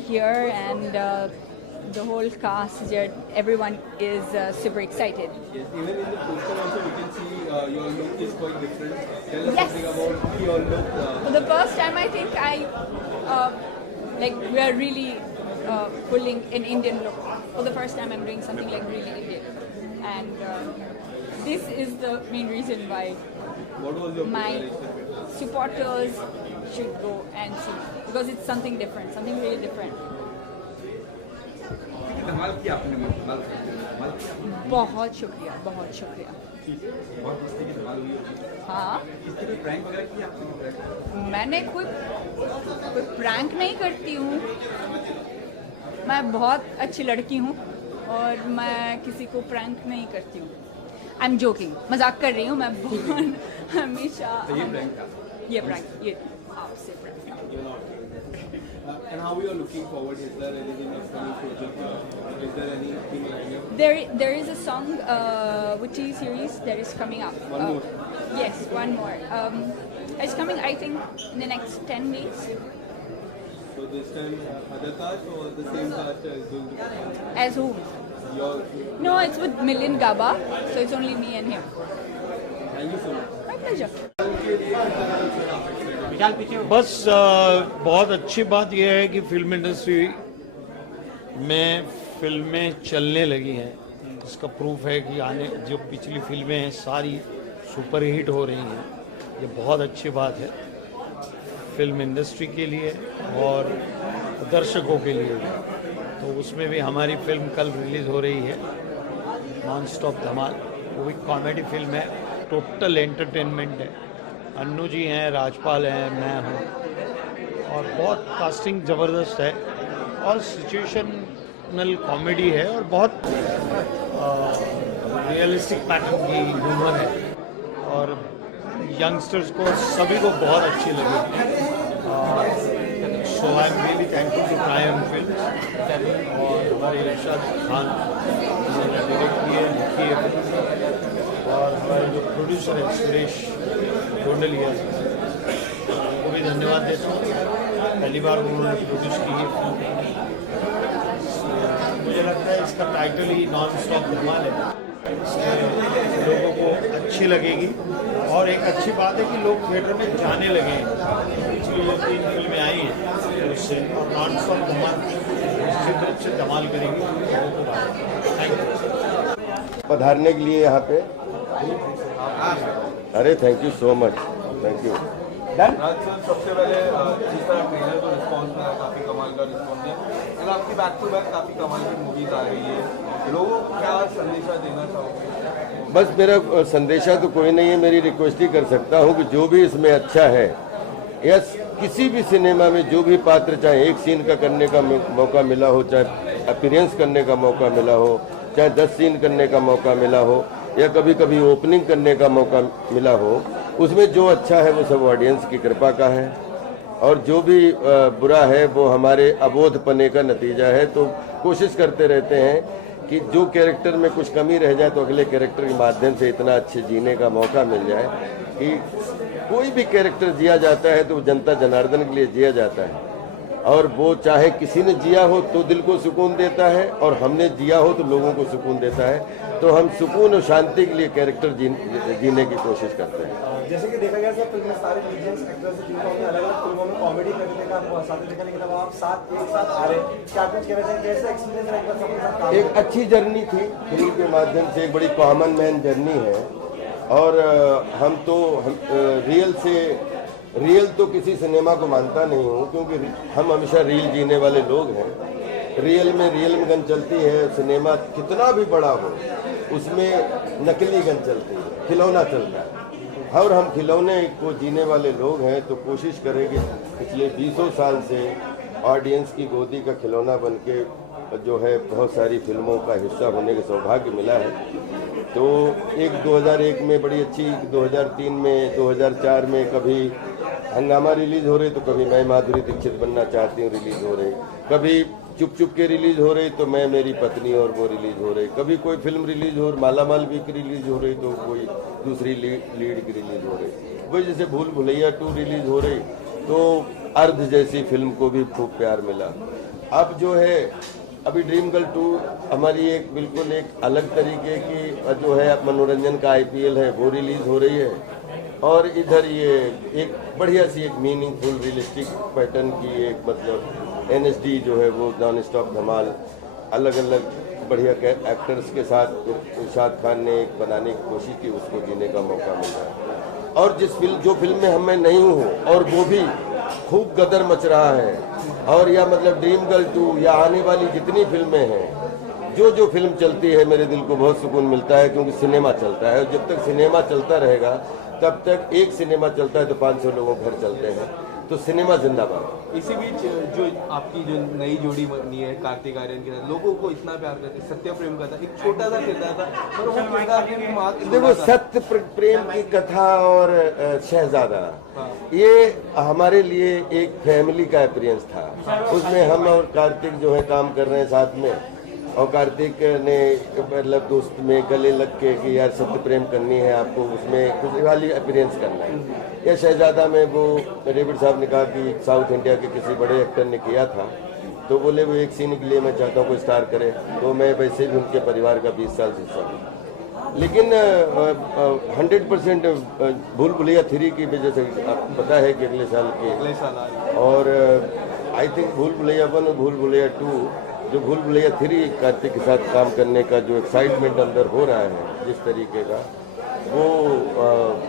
here, and the whole cast, everyone is super excited. Yes, even in the poster also we can see your look is quite different. Tell us Yes. something about your look. For the first time, I think we are really pulling an Indian look. For the first time, I'm doing something like really Indian, and this is the main reason why What was your my preparation? supporters should go and see, because it's something different, something really different. धमाल किया आपने धमाल बहुत शुक्रिया, बहुत शुक्रिया. बहुत मस्ती की धमाल हुई होगी. हाँ, इस तरह प्रैंक वगैरह किया आपने? मैंने कोई प्रैंक नहीं करती हूँ. मैं बहुत अच्छी लड़की हूँ और मैं किसी को प्रैंक नहीं करती हूँ. आई एम जोकिंग, मजाक कर रही हूँ. मैं बहुत हमेशा ये प्रैंक था. ये प्रैंक, ये आपसे prank. And how you are looking forward? Is there anything upcoming project? Is there anything lined up? There is a song with TV series that is coming up. One more. Yes, one more. It's coming, I think, in the next 10 days. So this time other cast or the same cast is going to As who? your. No, it's with Milind Gaba, so it's only me and him. Thank you so much. My pleasure. बस बहुत अच्छी बात यह है कि film industry में फिल्में चलने लगी हैं. इसका प्रूफ है कि आने जो पिछली फिल्में हैं सारी सुपर हिट हो रही हैं. ये बहुत अच्छी बात है फिल्म इंडस्ट्री के लिए और दर्शकों के लिए भी. तो उसमें भी हमारी फिल्म कल रिलीज़ हो रही है, नॉन स्टॉप धमाल. वो भी कॉमेडी फिल्म है, टोटल एंटरटेनमेंट है. अन्नू जी हैं, राजपाल हैं, मैं हूँ और बहुत कास्टिंग ज़बरदस्त है और सिचुएशनल कॉमेडी है और बहुत रियलिस्टिक पैटर्न की ह्यूमर है और यंगस्टर्स को सभी को बहुत अच्छी लगेगी. So I am really thankful to Triumph Films और हमारे इरशाद खान जिन्होंने डायरेक्ट किए और हमारे जो प्रोड्यूसर है सुरेश गोंडलिया, उनको भी धन्यवाद देता हूँ. पहली बार उन्होंने प्रोड्यूस की है फिल्म. मुझे लगता है इसका टाइटल ही नॉन स्टॉप धमाल है. इसमें लोगों को अच्छी लगेगी और एक अच्छी बात है कि लोग थिएटर में जाने लगे हैं. पिछली जो 3 फिल्में आई हैं तो उससे और नॉन स्टॉप धमाल निश्चित रूप से धमाल करेगी लोगों को. Thank you. पधारने के लिए यहाँ पे. अरे thank you so much, thank you. Raj sir, सबसे पहले जिस तरह ट्रेलर को रिस्पॉन्स मिला काफ़ी कमाल का रिस्पॉन्स है. और आपकी बैक टू बैक काफ़ी कमाल की मूवीज आ रही है. लोगों को क्या संदेशा देना चाहोगे? बस मेरा संदेशा तो कोई नहीं है. मेरी रिक्वेस्ट ही कर सकता हूँ कि जो भी इसमें अच्छा है या किसी भी सिनेमा में जो भी पात्र, चाहे एक सीन का करने का मौका मिला हो, चाहे अपीयरेंस करने का मौका मिला हो, चाहे 10 सीन करने का मौका मिला हो या कभी कभी ओपनिंग करने का मौका मिला हो, उसमें जो अच्छा है वो सब ऑडियंस की कृपा का है और जो भी बुरा है वो हमारे अबोधपने का नतीजा है. तो कोशिश करते रहते हैं कि जो कैरेक्टर में कुछ कमी रह जाए तो अगले कैरेक्टर के माध्यम से इतना अच्छे जीने का मौका मिल जाए कि कोई भी कैरेक्टर जिया जाता है तो जनता जनार्दन के लिए जिया जाता है और वो चाहे किसी ने जिया हो तो दिल को सुकून देता है और हमने जिया हो तो लोगों को सुकून देता है. तो हम सुकून और शांति के लिए कैरेक्टर जीने की कोशिश करते हैं. जैसे कि देखा गया सर, फिल्म में सारे लीजेंड्स एक्टर्स जिनको हमने अलग अलग फिल्मों में कॉमेडी करने का साथ देखा, लेकिन अब आप एक साथ आ रहे हैं, क्या कुछ कहना चाहिए, कैसा एक्सपीरियंस रहेगा सबके साथ काम? एक अच्छी जर्नी थी फिल्म के माध्यम से. एक बड़ी कॉमन मैन जर्नी है और हम तो रियल तो किसी सिनेमा को मानता नहीं हूँ क्योंकि हम हमेशा रियल जीने वाले लोग हैं. रियल में गन चलती है. सिनेमा कितना भी बड़ा हो उसमें नकली गन चलती है, खिलौना चलता है और हम खिलौने को जीने वाले लोग हैं. तो कोशिश करेंगे पिछले 20 साल से ऑडियंस की गोदी का खिलौना बन के जो है बहुत सारी फिल्मों का हिस्सा होने का सौभाग्य मिला है. तो एक 2001 में बड़ी अच्छी, 2003 में, 2004 में कभी हंगामा रिलीज हो रही तो कभी मैं माधुरी दीक्षित बनना चाहती हूँ रिलीज हो रही, कभी चुप चुप के रिलीज हो रही तो मैं मेरी पत्नी और वो रिलीज हो रही, कभी कोई फिल्म रिलीज हो, मालामाल भी की रिलीज हो रही तो कोई दूसरी लीड की रिलीज हो रही. वही जैसे भूल भुलैया 2 रिलीज हो रही तो अर्ध जैसी फिल्म को भी खूब प्यार मिला. अब जो है अभी ड्रीम गर्ल 2 हमारी एक बिल्कुल एक अलग तरीके की जो है मनोरंजन का IPL है वो रिलीज हो रही है, और इधर ये एक बढ़िया सी एक मीनिंगफुल रियलिस्टिक पैटर्न की एक मतलब NSD जो है वो नॉन स्टॉप धमाल अलग अलग बढ़िया एक्टर्स के साथ इरशाद खान ने एक बनाने की कोशिश की, उसको जीने का मौका मिल रहा है। और जो फिल्म में मैं नहीं हूँ और वो भी खूब गदर मच रहा है, और या मतलब ड्रीम गर्ल 2 या आने वाली जितनी फिल्में हैं, जो फिल्म चलती है मेरे दिल को बहुत सुकून मिलता है, क्योंकि सिनेमा चलता है, और जब तक सिनेमा चलता रहेगा तब तक एक सिनेमा चलता है तो 500 लोगों घर चलते हैं, तो सिनेमा जिंदाबाद। इसी बीच जो आपकी जो नई जोड़ी बनी है कार्तिक आर्यन के साथ, लोगों को इतना प्यार करते, सत्य प्रेम का था, एक छोटा सा किरदार था और वो किरदार ने मार्क देखो सत्य प्रेम की कथा और शहजादा ये हमारे लिए एक फैमिली का एक्सपीरियंस था। उसमें हम और कार्तिक जो है काम कर रहे हैं साथ में, और कार्तिक ने मतलब दोस्त में गले लग के कि यार सत्य प्रेम करनी है आपको, उसमें कुछ वाली अपीयरेंस करना है। या शहजादा में वो डेविड साहब ने कहा कि साउथ इंडिया के किसी बड़े एक्टर ने किया था, तो बोले वो एक सीन के लिए मैं चाहता हूँ कोई स्टार करे, तो मैं वैसे भी उनके परिवार का 20 साल से हिस्सा हूँ। लेकिन 100% भूल भुलैया 3 की वजह से आपको पता है कि अगले साल के, और आई थिंक भूल भुलैया 1 और भूल भुलैया 2, जो भूल भुलैया 3 कार्तिक के साथ काम करने का जो एक्साइटमेंट अंदर हो रहा है जिस तरीके का, वो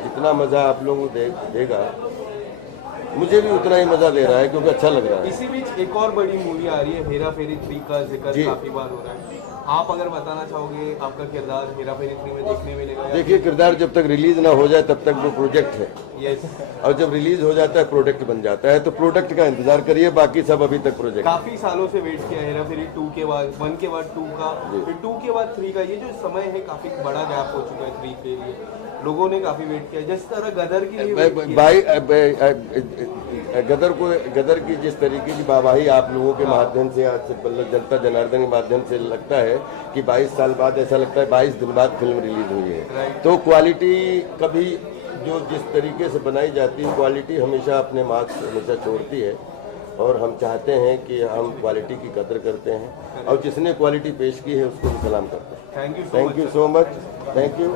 जितना मज़ा आप लोगों को देगा मुझे भी उतना ही मज़ा दे रहा है, क्योंकि अच्छा लग रहा है। इसी बीच एक और बड़ी मूवी आ रही है हेरा फेरी 3 का जिक्र काफी बार हो रहा है, आप अगर बताना चाहोगे आपका किरदार हेरा फेरी 3 में देखने मिलेगा? देखिए किरदार जब तक रिलीज ना हो जाए तब तक वो प्रोजेक्ट है, यस, और जब रिलीज हो जाता है प्रोडक्ट बन जाता है, तो प्रोडक्ट का इंतजार करिए, बाकी सब अभी तक प्रोजेक्ट। काफी सालों से वेट किया हेरा फेरी 2 के बाद, 1 के बाद 2 का, फिर 2 के बाद 3 का, ये जो समय है काफी बड़ा गैप हो चुका है 3 के लिए, लोगों ने काफी वेट किया, जिस तरह गदर की गदर की जिस तरीके की वाहवाही आप लोगों के माध्यम से आज जनता जनार्दन के माध्यम से लगता है कि 22 साल बाद, ऐसा लगता है 22 दिन बाद फिल्म रिलीज हुई है, तो क्वालिटी कभी जो जिस तरीके से बनाई जाती है क्वालिटी हमेशा अपने मार्क्स हमेशा छोड़ती है, और हम चाहते हैं कि हम क्वालिटी की कदर करते हैं, और जिसने क्वालिटी पेश की है उसको भी सलाम करते हैं। Thank you so much, thank you.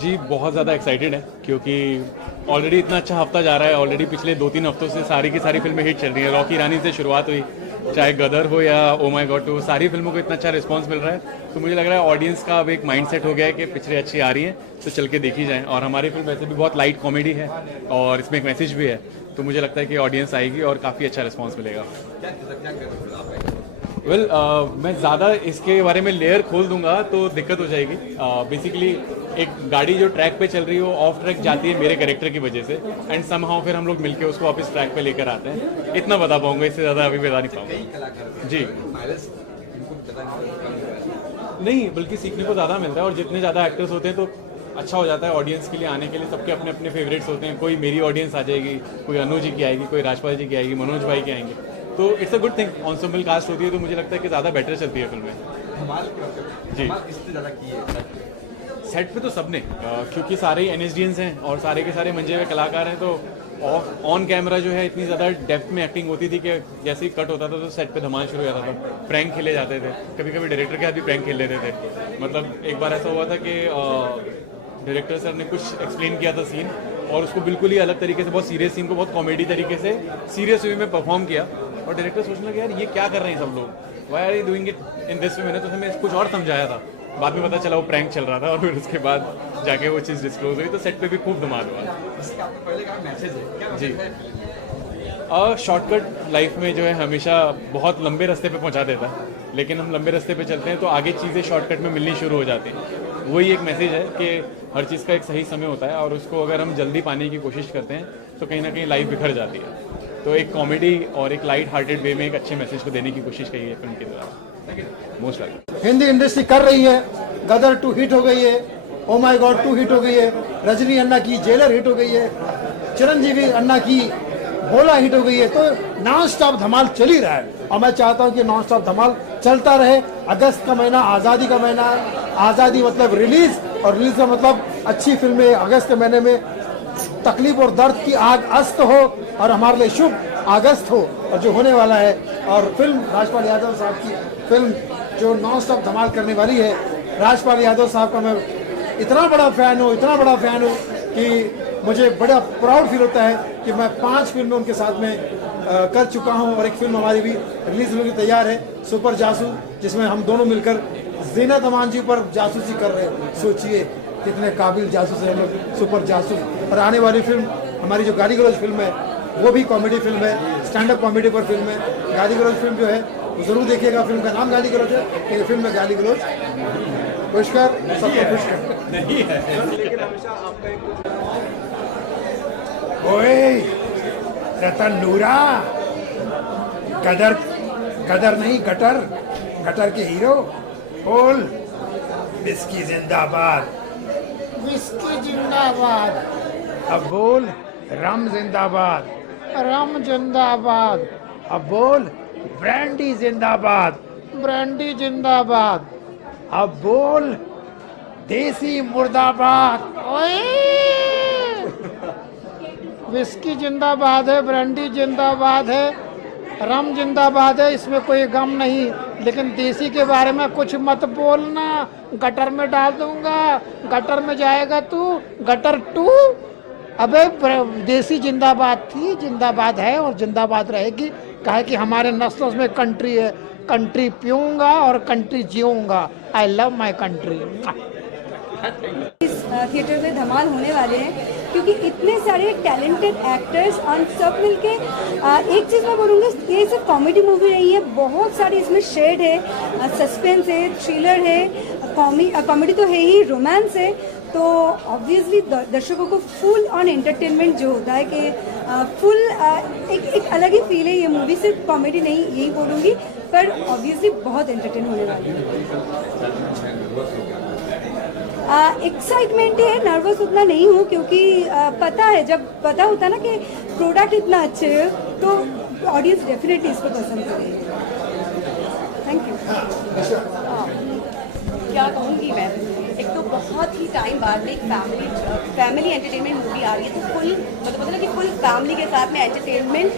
जी बहुत ज़्यादा एक्साइटेड है, क्योंकि ऑलरेडी इतना अच्छा हफ्ता जा रहा है, ऑलरेडी पिछले 2-3 हफ्तों से सारी की सारी फिल्में हिट चल रही हैं। रॉकी रानी से शुरुआत हुई, चाहे गदर हो या ओ माय गॉड 2, सारी फिल्मों को इतना अच्छा रिस्पांस मिल रहा है, तो मुझे लग रहा है ऑडियंस का अब एक माइंडसेट हो गया है कि पिक्चरें अच्छी आ रही हैं तो चल के देखी जाएँ। और हमारी फिल्म वैसे भी बहुत लाइट कॉमेडी है और इसमें एक मैसेज भी है, तो मुझे लगता है कि ऑडियंस आएगी और काफ़ी अच्छा रिस्पॉन्स मिलेगा। मैं ज़्यादा इसके बारे में लेयर खोल दूंगा तो दिक्कत हो जाएगी। बेसिकली एक गाड़ी जो ट्रैक पे चल रही है वो ऑफ ट्रैक जाती है मेरे कैरेक्टर की वजह से, एंड समहाउ फिर हम लोग मिलके उसको वापस ट्रैक पे लेकर आते हैं। इतना बता पाऊंगा, इससे ज़्यादा अभी बता नहीं पाऊंगा। जी नहीं, बल्कि सीखने को ज़्यादा मिलता है, और जितने ज़्यादा एक्टर्स होते हैं तो अच्छा हो जाता है ऑडियंस के लिए आने के लिए। सबके अपने अपने फेवरेट्स होते हैं, कोई मेरी ऑडियंस आ जाएगी, कोई अनु जी की आएगी, कोई राजपाल जी की आएगी, मनोज भाई की आएंगे, तो it's a good thing. Ensemble cast होती है तो मुझे लगता है कि ज़्यादा बेटर चलती है फिल्में। जी सेट पे तो सबने, क्योंकि सारे ही NSDNs हैं और सारे के सारे मंजे हुए कलाकार हैं, तो ऑन कैमरा जो है इतनी ज़्यादा डेप्थ में एक्टिंग होती थी कि जैसे ही कट होता था तो सेट पे धमाल शुरू हो जाता था, प्रैंक खेले जाते थे, कभी कभी डायरेक्टर के साथ भी प्रैंक खेल लेते थे। मतलब एक बार ऐसा हुआ था कि डायरेक्टर सर ने कुछ एक्सप्लेन किया था सीन, और उसको बिल्कुल ही अलग तरीके से, बहुत सीरियस सीन को बहुत कॉमेडी तरीके से सीरियस वे में परफॉर्म किया, और डायरेक्टर सोचने लगे यार ये क्या कर रहे हैं सब लोग, why are you doing it in this way. मैंने तो हमें कुछ और समझाया था, बाद में पता चला वो प्रैंक चल रहा था, और फिर उसके बाद जाके वो चीज़ डिस्क्लोज हुई, तो सेट पे भी खूब धमाल हुआ। जी शॉर्टकट लाइफ में जो है हमेशा बहुत लंबे रास्ते पे पहुंचा देता है, लेकिन हम लंबे रास्ते पे चलते हैं तो आगे चीज़ें शॉर्टकट में मिलनी शुरू हो जाती हैं। वही एक मैसेज है कि हर चीज़ का एक सही समय होता है, और उसको अगर हम जल्दी पाने की कोशिश करते हैं तो कहीं ना कहीं लाइफ बिखर जाती है। तो एक कॉमेडी और एक लाइट हार्टेड वे में एक अच्छे मैसेज को देने की कोशिश की है फिल्म के द्वारा, मोस्ट लाइक। हिंदी इंडस्ट्री कर रही है, गदर 2 हिट हो गई है, ओ माय गॉड 2 हिट हो गई है, रजनी अन्ना की जेलर हिट हो गई है, चिरंजीवी अन्ना की भोला हिट हो गई है, तो नॉन स्टॉप धमाल चल ही रहा है, और मैं चाहता हूं कि नॉन स्टॉप धमाल चलता रहे। अगस्त का महीना आज़ादी का महीना, आज़ादी मतलब रिलीज, और रिलीज का मतलब अच्छी फिल्में अगस्त के महीने में तकलीफ और दर्द की आग अस्त हो और हमारे लिए शुभ अगस्त हो, और जो होने वाला है। और फिल्म राजपाल यादव साहब की फिल्म जो नॉन स्टॉप धमाल करने वाली है, राजपाल यादव साहब का मैं इतना बड़ा फ़ैन हूँ कि मुझे बड़ा प्राउड फील होता है कि मैं 5 फिल्में उनके साथ में कर चुका हूँ, और एक फिल्म हमारी भी रिलीज होने की तैयार है, सुपर जासूस, जिसमें हम दोनों मिलकर जीनत अमान जी पर जासूसी कर रहे हैं। सोचिए कितने काबिल जासूस हैं हम लोग, सुपर जासूस। और आने वाली फिल्म हमारी जो गाली गलौज फिल्म है, वो भी कॉमेडी फिल्म है, स्टैंड अप कॉमेडी पर फिल्म है। गाली गलौज फिल्म जो है वो जरूर देखिएगा। फिल्म का नाम गाली गलौज है, लेकिन फिल्म में गाली गलौज पुरस्कार सबको खुश कर नहीं है। लेकिन हमेशा आपका एक ओए रतन नूरा, गदर नहीं गटर के हीरो, बोल विस्की जिंदाबाद, विस्की जिंदाबाद। अब बोल रम जिंदाबाद, रम जिंदाबाद। अब बोल ब्रांडी जिंदाबाद, ब्रांडी जिंदाबाद। अब बोल देसी मुर्दाबाद। ओए विस्की जिंदाबाद है, ब्रांडी जिंदाबाद है, रम जिंदाबाद है, इसमें कोई गम नहीं। लेकिन देसी के बारे में कुछ मत बोलना, गटर में डाल दूंगा, गटर में जाएगा तू, गटर 2। अबे देसी जिंदाबाद थी, जिंदाबाद है और जिंदाबाद रहेगी। कहे कि हमारे नस्लों में कंट्री है, कंट्री पीऊंगा और कंट्री जीऊंगा। I love my country. इस थिएटर में धमाल होने वाले हैं क्योंकि इतने सारे टैलेंटेड एक्टर्स और सब मिलके एक चीज़ मैं बोलूँगी, ये सिर्फ कॉमेडी मूवी नहीं है, बहुत सारी इसमें शेड है, सस्पेंस है, थ्रिलर है, कॉमेडी तो है ही, रोमांस है। तो ऑब्वियसली दर्शकों को फुल ऑन एंटरटेनमेंट जो होता है कि फुल एक अलग ही फील है ये मूवी। सिर्फ कॉमेडी नहीं, यही बोलूँगी, पर ऑब्वियसली बहुत एंटरटेन होने वाली है। एक्साइटमेंट है, नर्वस उतना नहीं हूँ क्योंकि पता है, जब पता होता है ना कि प्रोडक्ट इतना अच्छे है तो ऑडियंस डेफिनेटली इसको पसंद करेगी। Thank you. क्या कहूँगी मैं, एक तो बहुत ही टाइम बाद में एक फैमिली एंटरटेनमेंट मूवी आ रही है, तो फुल मतलब ना कि फुल फैमिली के साथ में एंटरटेनमेंट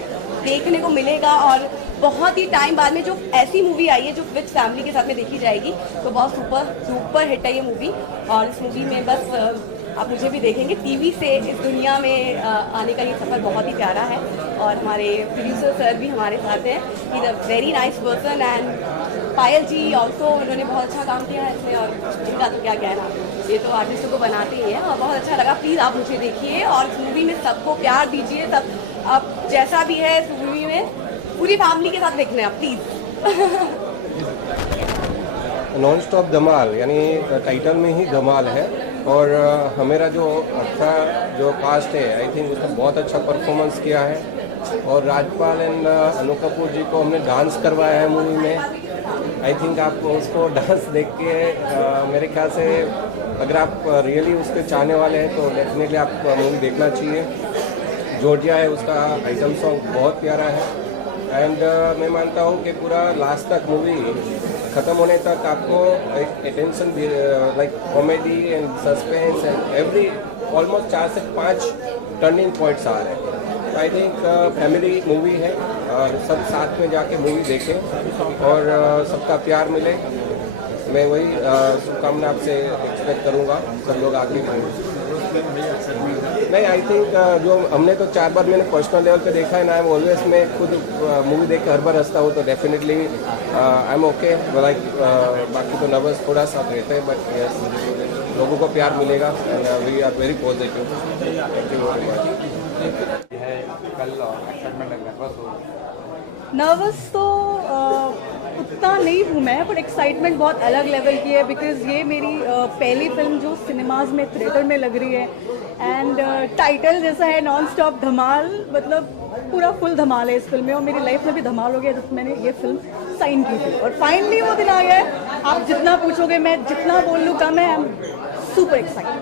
देखने को मिलेगा। और बहुत ही टाइम बाद में जो ऐसी मूवी आई है जो विद फैमिली के साथ में देखी जाएगी, तो बहुत सुपर हिट है ये मूवी। और इस मूवी में बस आप मुझे भी देखेंगे, टीवी से इस दुनिया में आने का ये सफ़र बहुत ही प्यारा है। और हमारे प्रोड्यूसर सर भी हमारे साथ हैं, he is a very nice person. And Payal ji also, उन्होंने बहुत अच्छा काम किया है इसमें, और इनका तो क्या कहना, ये तो आर्टिस्टों को बनाते ही हैं। और बहुत अच्छा लगा, प्लीज़ आप मुझे देखिए और इस मूवी में सबको प्यार दीजिए। सब आप जैसा भी है इस मूवी में पूरी फैमिली के साथ देखना है प्लीज़। नॉन स्टॉप धमाल यानी टाइटल में ही धमाल है, और हमारा जो अच्छा जो कास्ट है, आई थिंक उसने बहुत अच्छा परफॉर्मेंस किया है। और राजपाल एंड अनु कपूर जी को हमने डांस करवाया है मूवी में। आई थिंक आप उसको डांस देख के मेरे ख्याल से अगर आप रियली उसके चाहने वाले हैं तो डेफिनेटली आप मूवी देखना चाहिए। जॉर्जिया है उसका आइटम सॉन्ग बहुत प्यारा है। एंड मैं मानता हूँ कि पूरा लास्ट तक मूवी ख़त्म होने तक आपको एक attention like comedy and suspense and every almost 4 से 5 टर्निंग पॉइंट्स आ रहे हैं। तो आई थिंक फैमिली मूवी है, और सब साथ में जाके मूवी देखें और सबका प्यार मिले। मैं वही शुभकामना आपसे एक्सपेक्ट करूँगा, सब लोग आगे नहीं। आई थिंक जो हमने तो 4 बार मैंने पर्सनल लेवल पे देखा है ना, आई एम ऑलवेज, मैं खुद मूवी देख के हर बार हंसता हूँ, तो definitely I am okay. Like बाकी तो नर्वस थोड़ा सा रहते हैं, बट यस लोगों को प्यार मिलेगा and we are very positive. Thank you very much. Nervous तो उतना नहीं हूँ मैं, पर एक्साइटमेंट बहुत अलग लेवल की है, बिकॉज ये मेरी पहली फिल्म जो सिनेमाज में थिएटर में लग रही है। एंड टाइटल जैसा है नॉन स्टॉप धमाल, मतलब पूरा फुल धमाल है इस फिल्म में। और मेरी लाइफ में भी धमाल हो गया जब मैंने ये फिल्म साइन की थी, और फाइनली वो दिन आ गया है। आप जितना पूछोगे मैं जितना बोल लूँ कम है। I am super excited.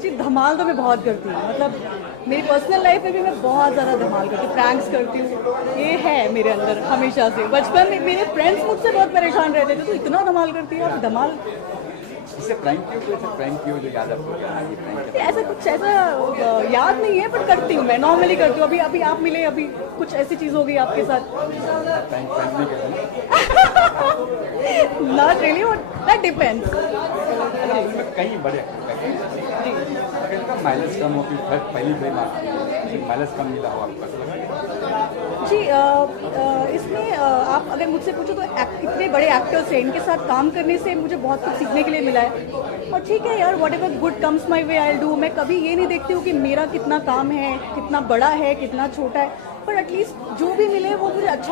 जी धमाल तो मैं बहुत करती हूँ, मतलब मेरी पर्सनल लाइफ में भी मैं बहुत ज़्यादा धमाल करती हूँ, प्रैंक्स करती हूँ। ये है मेरे अंदर हमेशा से। बचपन में मेरे फ्रेंड्स मुझसे बहुत परेशान रहते थे, तो इतना धमाल करती है। अब धमाल इससे प्रैंक कियो, कोई ऐसा प्रैंक कियो जो याद आपको कि हाँ ये प्रैंक है? ऐसा कुछ ऐसा याद नहीं है, पर करती हूँ मैं, नॉर्मली करती हूँ। अभी आप मिले, अभी कुछ ऐसी चीज़ हो गई आपके साथ। प्रैंक नहीं करते नॉट रियली, दैट डिपेंड्स। कई बड़े एक्टर का माइलेज कम हो, फिर पहली फिल्म माइलेज कम मिला हो आपको, ऐसा लगा? जी इसमें आप अगर मुझसे पूछो तो इतने बड़े एक्टर्स हैं, इनके साथ काम करने से मुझे बहुत कुछ सीखने के लिए मिला है। और ठीक है यार, what ever good comes my way I will do. मैं कभी ये नहीं देखती हूँ कि मेरा कितना काम है, कितना बड़ा है, कितना छोटा है, पर एटलीस्ट जो भी मिले वो मुझे अच्छा